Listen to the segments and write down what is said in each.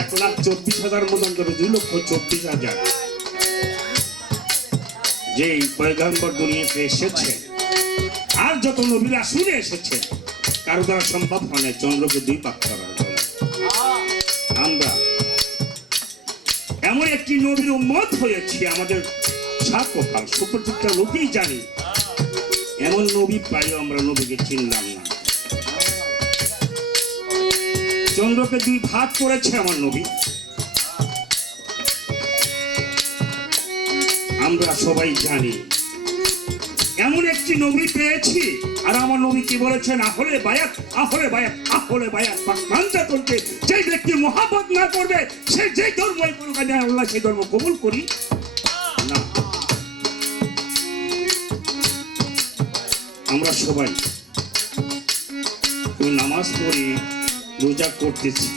এক লাখ চব্বিশ হাজার মতান্তরে দুই লক্ষ চব্বিশ হাজার। যে পয়গাম্বর দুনিয়াতে এসেছে, আর যত নবীরা শুনে এসেছে, কারও দ্বারা সম্ভব হয় না চন্দ্রকে দুই পাক করার জন্য। আমরা এমন একটি নবীর উম্মত হয়েছি, আমাদের সাত কপাল সুপ্রতিটা লোকেই জানি। এমন নবী পাইও আমরা নবীকে চিনলাম না। চন্দ্রকে দুই ভাগ করেছে আমার নবী। আমরা সবাই জানি। এমন একটি নবী পেয়েছি, আর আমার নবী কি বলেছেন? আহলে বায়াত আহলে বায়াত আহলে বায়াত মানতে করবে যে ব্যক্তি মহাবত না করবে, সে যে ধর্ম করুক, আমি আল্লাহ সেই ধর্ম কবুল করি। আমরা সবাই নামাজ পড়ে রোজা করতেছি।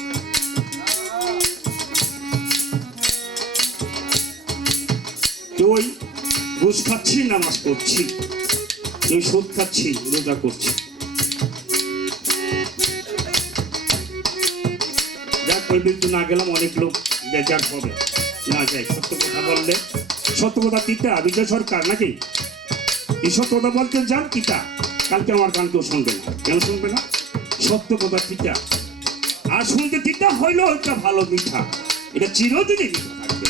ওই ঘুষ খাচ্ছি, নামাজ পড়ছি। কেউ সুদ খাচ্ছি, রোজা করছি। যাক না গেলাম, অনেক লোক বেজার হবে। না যায়। সত্য কথা বললে, সত্য কথা তিতা বিজয় সরকার নাকি? এই সত্য কথা বলতে যান তিতা কালকে আমার গান কেউ শুনবে না। কেন শুনবে না? সত্য কথা তিতা শুনতে তিতা হইল ওইটা ভালো মিঠা। এটা চিরদিনই মিঠা থাকবে।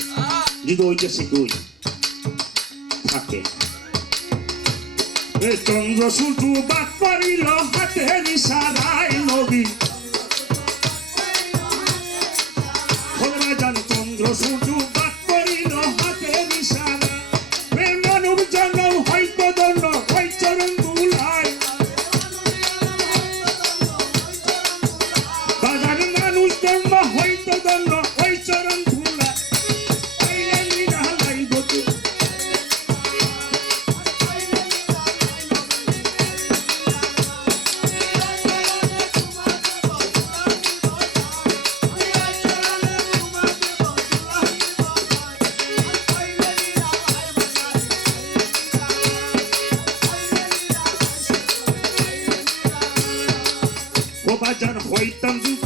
যদি ওইটা সে দুই থাকে। চন্দ্র শুধু বাদ পারিল হাতের ইশারায় নবী বাজার হইতাম যুব